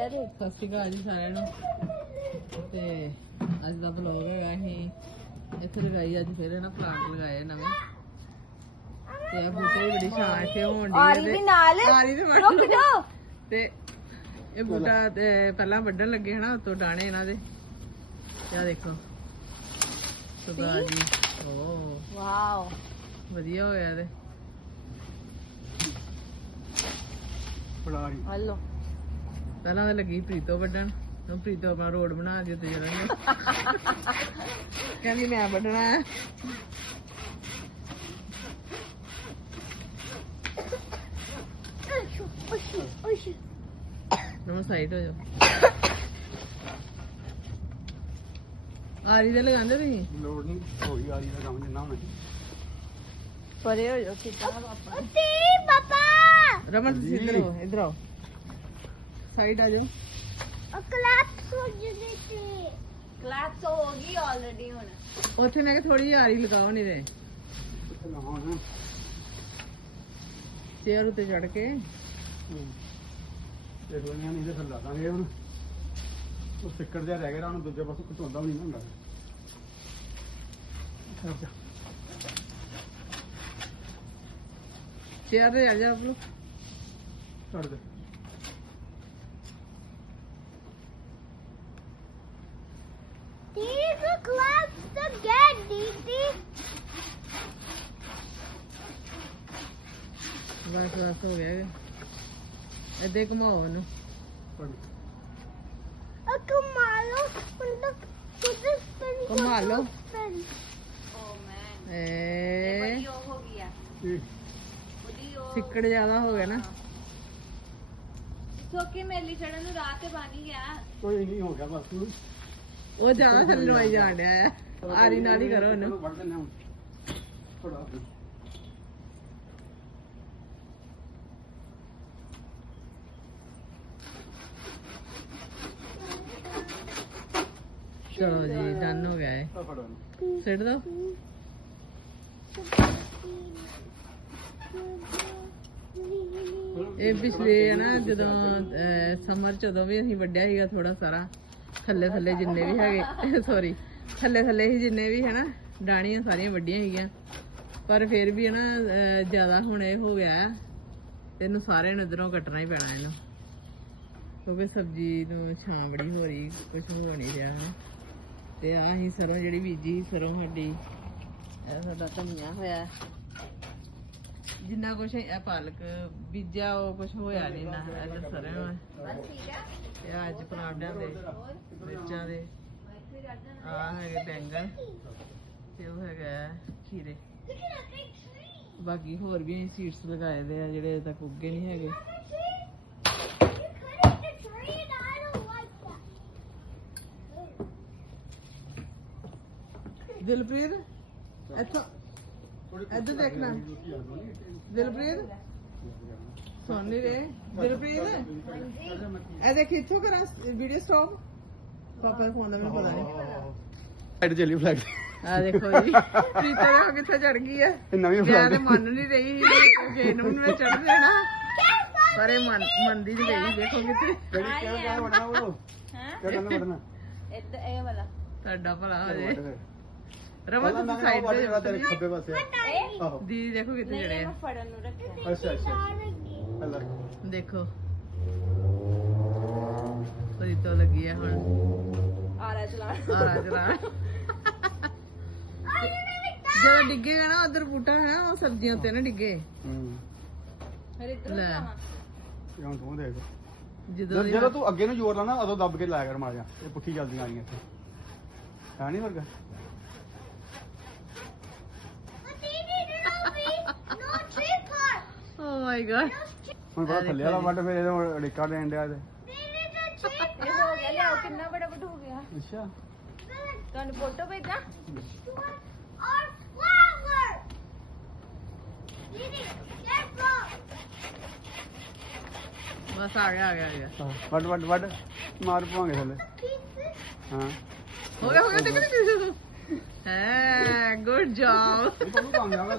ਸਤਿ ਸ਼੍ਰੀ ਅਕਾਲ ਜੀ ਸਾਰਿਆਂ ਨੂੰ। ਤੇ ਅੱਜ ਦਾ ਬਲੌਗ ਹੈਗਾ ਅਸੀਂ। ਇੱਥੇ ਲਗਾਈ ਅੱਜ ਫਿਰ ਨਾ ਪਲਾਂਟ ਲਗਾਏ ਨਵੇਂ। ਤੇ ਆ ਬੂਟੇ ਦੀ ਬੜੀ ਛਾਂ ਇੱਥੇ ਹੋਣ ਆਰੀ ਦੀ ਵੀ ਨਾਲ? ਆਰੀ ਦੇ ਰੁਕ ਵੱਢ ਜਾ ਤੇ ਇਹ ਬੂਟਾ ਤੇ ਪਹਿਲਾਂ ਵੱਢਣ ਲੱਗੇ ਹਨਾ ਉੱਤੋਂ ਡਾਣੇ ਇਹਨਾਂ ਦੇ। ਆ ਦੇਖੋ। ਸੁਦਾ ਜੀ। ਓ ਵਾਓ ਵਧੀਆ ਹੋਇਆ ਤੇ। ਫੜਾਰੀ ਹਲੋ। ਪਹਿਲਾਂ ਤਾਂ ਲੱਗੀ ਪ੍ਰੀਤੋ ਵੱਢਣ ਹੁਣ ਪ੍ਰੀਤੋ ਆਪਣਾ ਰੋਡ ਬਣਾ ਕੇ ਤੇ ਜਰਾਂਗੇ ਕਹਿੰਦੀ ਮੈਂ ਵੱਢਣਾ। ਹੈ ਨਮਾ ਸਾਈਡ ਹੋ ਜਾਓ। ਆਰੀ ਦੇ ਲਗਾਉਂਦੇ ਤੁਸੀਂ? ਲੋੜ ਨਹੀਂ ਹੋਈ ਆਰੀ ਦਾ ਕੰਮ ਜਿੰਨਾ ਹੋਣਾ। ਪਰੇ ਹੋ ਜਾ ਸਿੱਧਾ ਪਾਪਾ! ਰਮਨ ਤੁਸੀਂ ਜੀ। ਇੱਧਰ ਆਓ ਇੱਧਰ ਆਓ। ਸਾਈਡ ਆ ਜਾਓ ਕਲਾਸ ਹੋ ਗਈ ਆਲਰੇਡੀ ਹੁਣ। ਉੱਥੇ ਮੈਂ ਕਿ ਥੋੜੀ ਜਿਹੀ ਆਰੀ ਲਗਾਓ ਨਹੀਂ ਦੇ ਲਾਉਣਾ ਚੇਅਰ ਉੱਤੇ ਚੜ ਕੇ। ਤੇ ਦੁਨੀਆ ਨਹੀਂ ਤੇ ਫਿਰ ਲਾ ਦਾਂਗੇ ਹੁਣ। ਉਹ ਸਿੱਕੜ ਜਿਹਾ ਰਹਿ ਗਿਆ ਹੁਣ ਦੂਜੇ ਪਾਸੇ ਘਟਾਉਂਦਾ ਵੀ ਨਹੀਂ ਹੁੰਦਾ। ਜਾ। ਚੇਅਰ ਤੇ ਚੜ ਜਾ ਆਪਲੋ ਛੱਡ ਦੇ ਬਸ ਹੋ ਗਿਆ ਇੱਦੇ ਘੁਮਾਓ ਉਹਨੂੰ ਛੱਡ ਘੁਮਾ ਲਓ ਓ ਮੈਨ ਏ। ਬੜੀ ਉਹ ਹੋ ਗਈ ਆ। ਇਹ ਉਹਦੀ ਉਹ। ਸਿੱਕੜ ਜ਼ਿਆਦਾ ਹੋ ਗਿਆ ਨਾ। ਸੋਕੇ ਮੇਲੀ ਚੜਨ ਨੂੰ ਰਾਤ ਤੇ ਬਣ ਗਿਆ। ਕੋਈ ਨਹੀਂ ਹੋ ਗਿਆ ਬਸ। ਉਹ ਜ਼ਿਆਦਾ ਥੱਲੇ ਨੂੰ ਆਈ ਜਾਣ ਡਿਆ। ਆਰੀ ਨਾਲ ਹੀ ਕਰੋ ਹੁਣ। ਥੋੜਾ ਚਲੋ ਜੀ ਡਨ ਹੋ ਗਿਆ ਹੈ ਸਿੱਟ ਦੋ। ਇਹ ਪਿਛਲੇ ਨਾ ਜਦੋਂ ਸਮਰ ਚ ਉਦੋਂ ਵੀ ਅਸੀਂ ਵੱਡਿਆ ਸੀਗਾ ਥੋੜਾ ਸਾਰਾ। ਥੱਲੇ ਥੱਲੇ ਜਿੰਨੇ ਵੀ ਹੈਗੇ ਸੌਰੀ ਥੱਲੇ ਥੱਲੇ ਹੀ ਜਿੰਨੇ ਵੀ ਹੈ ਨਾ ਡਾਣੀਆਂ ਸਾਰੀਆਂ ਵੱਡੀਆਂ ਸੀਗੀਆਂ। ਪਰ ਫਿਰ ਵੀ ਹੈ ਨਾ ਜ਼ਿਆਦਾ ਹੁਣ ਇਹ ਹੋ ਗਿਆ ਹੈ, ਤੇ ਇਹਨੂੰ ਸਾਰਿਆਂ ਨੂੰ ਇਧਰੋਂ ਕੱਟਣਾ ਹੀ ਪੈਣਾ ਇਹਨੂੰ। ਕਿਉਂਕਿ ਸਬਜ਼ੀ ਨੂੰ ਛਾਂ ਬੜੀ ਹੋ ਰਹੀ ਕੁਝ ਹੋ ਨਹੀਂ ਰਿਹਾ। ਹੈ ਤੇ ਆ ਅਸੀਂ ਸਰੋਂ ਜਿਹੜੀ ਬੀਜੀ ਸਰੋਂ ਸਾਡੀ, ਇਹ ਸਾਡਾ ਧਨੀਆ ਹੋਇਆ। ਜਿੰਨਾ ਕੁਛ ਇਹ ਪਾਲਕ ਬੀਜਿਆ, ਉਹ ਕੁਛ ਹੋਇਆ ਨਹੀਂ ਨਾ ਇਹ ਸਰੋਂ ਹੈ ਤੇ ਆਹ ਅੱਜ ਪਰਾਂਠਿਆਂ ਦੇ, ਮਿਰਚਾਂ ਦੇ ਆ ਹੈਗੇ ਬੈਂਗਣ ਤੇ ਉਹ ਹੈਗਾ ਖੀਰੇ। ਬਾਕੀ ਹੋਰ ਵੀ ਸੀਡਸ ਲਗਾਏ ਦੇ ਆ, ਜਿਹੜੇ ਅਜੇ ਤੱਕ ਉੱਗੇ ਨਹੀਂ ਹੈਗੇ। ਦਿਲਪ੍ਰੀਤ ਇੱਥੋਂ ਇੱਧਰ ਦੇਖਣਾ ਦਿਲਪ੍ਰੀਤ ਸੁਣ ਨਹੀਂ ਰਹੇ ਦਿਲਪ੍ਰੀਤ ਇਹ ਦੇਖ ਇੱਥੋਂ ਕਰਾਂ ਵੀਡੀਓ ਸਟਾਪ ਪਾਪਾ ਦੇ ਫੋਨ ਦਾ ਮੈਨੂੰ ਪਤਾ ਨਹੀਂ ਸਾਈਡ ਚੱਲੀ ਫਲੈਗ ਆ ਦੇਖੋ ਜੀ ਪ੍ਰੀਤਾ ਦੇਖੋ ਕਿੱਥੇ ਚੜ ਗਈ ਹੈ ਇਹ ਨਵੀਂ ਮੈਂ ਫਲੈਗ ਤੇ ਮੰਨ ਨਹੀਂ ਰਹੀ ਕਿ ਇਹਨੂੰ ਮੈਂ ਚੜ ਦੇਣਾ ਪਰ ਇਹ ਮੰਨ ਮੰਨਦੀ ਨਹੀਂ ਰਹੀ ਦੇਖੋ ਕਿੱਥੇ ਕਿਹੜੀ ਕਿਹੜਾ ਵੜਨਾ ਉਹ ਹਾਂ ਕਿਹੜਾ ਵੜਨਾ ਇਹ ਵਾਲਾ ਤੁਹਾਡਾ ਭਲਾ ਹੋ ਵੜ ਜੇ ਦੇ। ਰਮਨ ਪਹਿਲਾਂ ਤੁਸੀਂ ਸਾਈਡ ਤੇ ਤੇਰੇ ਖੱਬੇ ਪਾਸੇ ਆ। ਆਹੋ। ਦੀਦੀ ਦੇਖੋ ਕਿੱਥੇ ਨਹੀਂ ਚੜੇ ਆ। ਮੈਂ ਫੜਨ ਨੂੰ ਰੱਖਿਆ। ਅੱਛਾ ਅੱਛਾ। ਅੱਲਾ। ਦੇਖੋ। ਪ੍ਰੀਤੋ ਲੱਗੀ ਹੈ ਹੁਣ। ਆਰਾ ਚਲਾ ਆ ਰਾਜ ਰਾ ਜਦੋਂ ਡਿੱਗੇਗਾ ਨਾ ਉਧਰ ਬੂਟਾ ਹੈ ਉਹ ਸਬਜ਼ੀਆਂ ਉੱਤੇ ਨਾ ਡਿੱਗੇ। ਹੂੰ। ਫਿਰ ਇੱਧਰ ਲੈ। ਜਾਵਾਂ। ਇਹ ਹੁਣ ਤੂੰ ਦੇਖ। ਜਦੋਂ ਜਦ- ਜਦੋਂ ਤੂੰ ਅੱਗੇ ਨੂੰ ਜ਼ੋਰ ਲਾਣਾ ਉਦੋਂ ਦੱਬ ਕੇ ਲਾਇਆ ਕਰ ਮਾਰ ਜਾ ਇਹ ਪੁੱਠੀ ਚੱਲਦੀਆਂ ਆਈਆਂ ਇੱਥੇ। ਹੈ ਨਹੀਂ ਵਰਗਾ ਓ ਮਾਈ ਗॉड ਹੁਣ ਬੜਾ ਥੱਲੇ ਵਾਲਾ ਵੱਡ ਫਿਰ ਇਹਦੇ ਅੜਿੱਕਾ ਦੇਣ ਡਿਆ ਤੇ। ਇਹ ਹੋ ਗਿਆ ਲਿਆਓ ਕਿੰਨਾ ਬੜਾ ਬੜਾ ਹੋ ਗਿਆ। ਅੱਛਾ। ਤੁਹਾਨੂੰ ਫੋਟੋ ਭੇਜਾਂ? ਬਸ ਆ ਗਿਆ ਆ ਗਿਆ ਆ ਗਿਆ। ਵੱਡ ਵੱਡ ਵੱਡ ਮਾਰ ਪਾਵਾਂਗੇ ਥੱਲੇ। ਹਾਂ। ਹੋ ਗਿਆ ਹੋ ਗਿਆ ਟਿਕ ਹੈ ਗੁੱਡ ਜੌਬ ਕਾਮਯਾਬ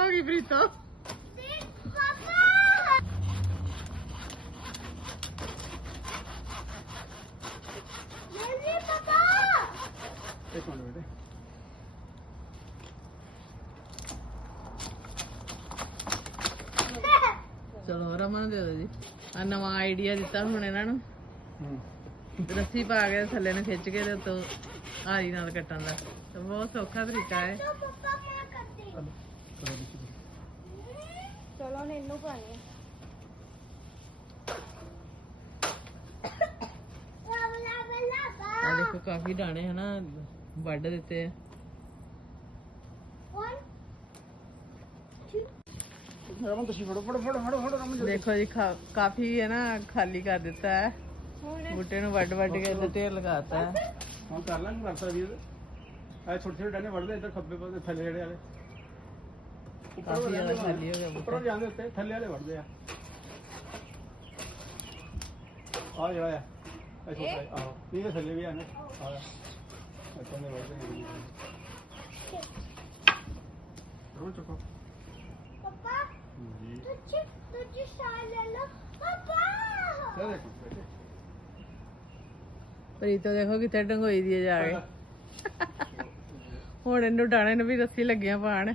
ਹੋ ਗਈ ਪ੍ਰੀਤੋ। ਇੱਕ ਮਿੰਟ ਬੇਟੇ ਚਲੋ ਰਮਨ ਦੇ ਦਿਓ ਜੀ। ਆ ਨਵਾਂ ਆਈਡੀਆ ਦਿੱਤਾ ਹੁਣ ਇਹਨਾਂ ਨੂੰ। ਹੂੰ। ਰੱਸੀ ਪਾ ਕੇ ਥੱਲੇ ਨੂੰ ਖਿੱਚ ਕੇ ਤੇ ਉੱਤੋਂ ਆਰੀ ਨਾਲ ਕੱਟਣ ਦਾ। ਤੇ ਬਹੁਤ ਸੌਖਾ ਤਰੀਕਾ ਹੈ। ਚਲੋ ਕਰੋ ਵਿੱਚ ਚਲੋ ਹੁਣ ਇਹਨੂੰ ਪਾਣੀ ਆ ਦੇਖੋ ਕਾਫੀ ਦਾਣੇ ਹਨਾ। ਵੱਢ ਦਿੱਤੇ ਆ। ਰਮਨ ਤੁਸੀਂ ਫੜੋ ਫੜੋ ਫੜੋ ਫੜੋ ਫੜੋ ਰਮਨ ਦੇਖੋ ਜੀ ਖਾ- ਕਾਫੀ ਹੈ ਨਾ ਖਾਲੀ ਕਰ ਦਿੱਤਾ ਹੈ। ਬੂਟੇ ਨੂੰ ਵੱਢ ਵੱਢ ਕੇ ਇਹਦੇ ਢੇਰ ਲਗਾਤਾ ਹੈ। ਹੁਣ ਕਰ ਲਾਂਗੇ ਕਰਤਾ ਵੀਰ। ਆ ਛੋਟੇ ਛੋਟੇ ਡਾਨੇ ਵੜਦੇ ਇੱਧਰ ਖੱਬੇ ਪਾਸੇ ਥੱਲੇ ਜਿਹੜੇ ਵਾਲੇ। ਉੱਪਰੋਂ ਕਾਫੀ ਜ਼ਿਆਦਾ ਖਾਲੀ ਹੋ ਗਿਆ ਉੱਪਰੋਂ ਬੂਟਾ। ਜਾਂਦੇ ਉੱਤੇ ਥੱਲੇ ਵਾਲੇ ਵੜਦੇ ਆ। ਆ ਜਿਹੜਾ ਆ ਇਹ ਛੋਟਾ ਆਹੋ ਇਹ ਥੱਲੇ ਵੀ ਆ ਨਾ। ਆ ਅੱਛਾ ਨੇ ਵੜਦੇ ਰੋ ਚੁੱਕੋ ਜੀ ਲੈ ਦੇਖੋ ਪ੍ਰੀਤੋ, ਦੇਖੋ ਕਿੱਥੇ ਡੰਗੋਈ ਦੀ ਹੈ ਜਾ ਕੇ। ਹੁਣ ਇਹਨੂੰ ਡਾਣੇ ਨੂੰ ਵੀ ਰੱਸੀ ਲੱਗੀਆਂ ਪਾਣ।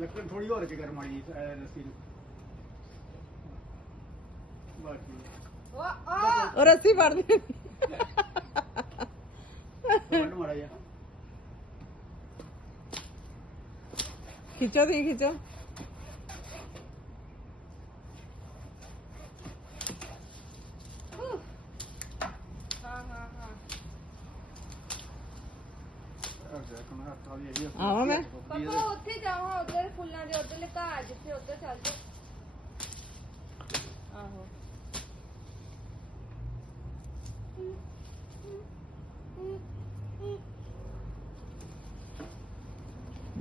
ਲੱਕੜ ਥੋੜੀ ਹੋਰ ਕੇ ਕਰ ਮਾੜੀ ਰੱਸੀ ਨੂੰ ਬਾਕੀ ਉਹ ਰੱਸੀ ਫੜਦੀ ਵੱਡ ਮਾੜਾ ਜਿਹਾ। ਖਿੱਚੋ ਦੀ ਖਿੱਚੋ ਅੱਛਾ ਕਮਰਾ ਹੱਥ ਵਾਲੀ ਹੈਗੀ ਆ। ਆਵਾਂ ਮੈਂ? ਪਾਪਾ ਉੱਥੇ ਜਾਵਾਂ ਉਧਰ ਫੁੱਲਾਂ ਦੇ ਉਧਰ ਘਰ ਜਿੱਥੇ ਉਧਰ ਚੱਲ ਜਾ ਆਹੋ।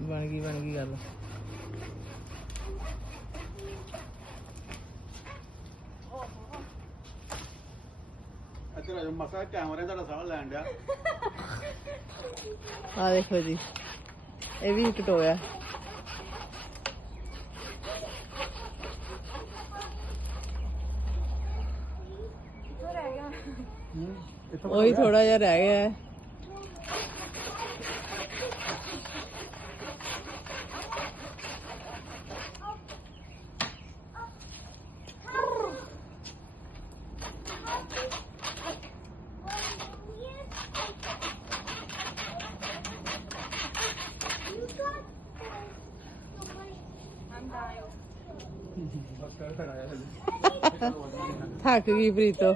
ਬਣ ਗਈ ਬਣ ਗਈ ਗੱਲ। ਇੱਧਰ ਆ ਜਾਓ ਮਸਾ ਕੈਮਰੇ ਤੁਹਾਡਾ ਸਾਹ ਲੈਣ ਡਿਆ। ਆ ਦੇਖੋ ਜੀ। ਇਹ ਵੀ ਇੱਕ ਟੋਇਆ ਕਿੱਥੋਂ ਰਹਿ ਗਿਆ ਇੱਥੋਂ ਉਹੀ ਥੋੜਾ ਜਿਹਾ ਰਹਿ ਗਿਆ ਹੈ। ਥੱਕ ਗਈ ਪ੍ਰੀਤੋ।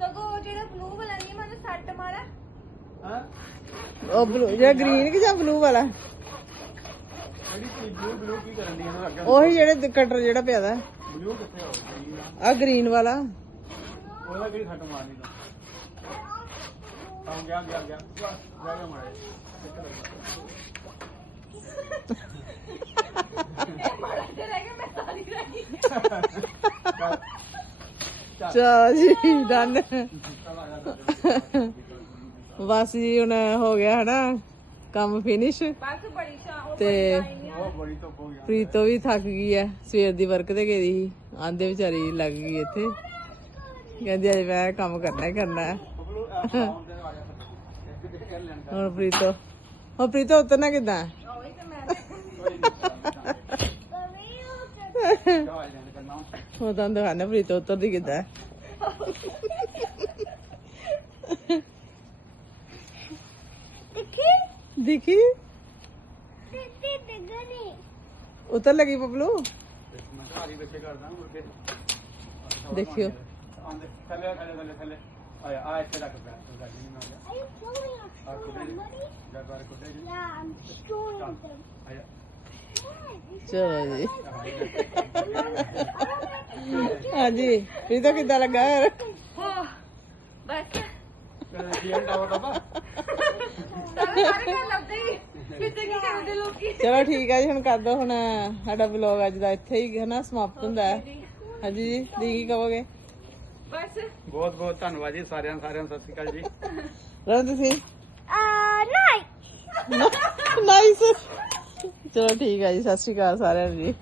ਸਗੋਂ ਜਿਹੜਾ ਬਲੂ ਵਾਲਾ ਨਹੀਂ ਮੈਨੂੰ ਸੱਟ ਮਾਰਾ। ਹਾਂ? ਉਹ ਬਲੂ ਜਿਹੜਾ ਗ੍ਰੀਨ ਕਿ ਜਾਂ ਬਲੂ ਵਾਲਾ? ਉਹੀ ਜਿਹੜੇ ਕਟਰ ਜਿਹੜਾ ਪਿਆ ਦਾ ਬਲੂ ਕਿੱਥੇ ਹੋ ਗਈ ਆ ਗ੍ਰੀਨ ਵਾਲਾ। ਉਹਦਾ ਕਿਹੜੀ ਖੱਟ ਮਾਰਨੀ ਦਾ ਹਾਂ ਗਿਆ ਗਿਆ ਗਿਆ। ਬਸ ਜਾ ਗਿਆ ਮਾਰੇ ਡਨ। ਬਸ ਜੀ ਹੁਣ ਹੋ ਗਿਆ ਹਨਾ ਕੰਮ ਫਿਨਿਸ਼ ਬਸ ਬੜੀ ਸ਼ਾ ਤੇ ਪ੍ਰੀਤੋ ਵੀ ਥੱਕ ਗਈ ਐ ਸਵੇਰ ਦੀ ਵਰਕ ਤੇ ਗਈ ਸੀ। ਆਂਦੇ ਵਿਚਾਰੀ ਲੱਗ ਗਈ ਇੱਥੇ। ਕਹਿੰਦੀ ਅੱਜ ਮੈਂ ਕੰਮ ਕਰਨਾ ਹੀ ਕਰਨਾ ਹੈ। ਹੁਣ ਪ੍ਰੀਤੋ ਹੁਣ ਪ੍ਰੀਤੋ ਉਤਰਨਾ ਕਿੱਦਾਂ? ਉਹੀ ਤੇ ਦਿਖਾਣਾ ਪ੍ਰੀਤੋ ਉਤਰਦੀ ਕਿੱਦਾਂ ਦਿਖੀ? ਉਤਰ ਲਗੀ ਪਪਲੂ? ਦੇਖਿਓ। ਆ ਆ I'm them. ਚਲੋ ਜੀ। ਹਾਂਜੀ ਇਹ ਤਾਂ ਕਿੱਦਾਂ ਲੱਗਾ ਯਾਰ? ਬਸ। ਚਲੋ ਠੀਕ ਹੈ ਜੀ ਹੁਣ ਕਰ ਦੋ ਹੁਣ ਸਾਡਾ ਵਲੌਗ ਅੱਜ ਦਾ ਇੱਥੇ ਹੀ ਹੈ ਨਾ ਸਮਾਪਤ ਹੁੰਦਾ। ਹੈ ਹਾਂਜੀ ਜੀ ਦੀ ਕੀ ਕਹੋਗੇ? ਬਸ। ਬਹੁਤ ਬਹੁਤ ਧੰਨਵਾਦ ਜੀ ਸਾਰਿਆਂ ਨੂੰ ਸਾਰਿਆਂ ਨੂੰ ਸਤਿ ਸ਼੍ਰੀ ਅਕਾਲ ਜੀ। ਰਣ ਤੁਸੀਂ Uh, night. ਨਾਈਸ। ਚਲੋ ਠੀਕ ਹੈ ਜੀ ਸਤਿ ਸ਼੍ਰੀ ਅਕਾਲ ਸਾਰਿਆਂ ਨੂੰ ਜੀ।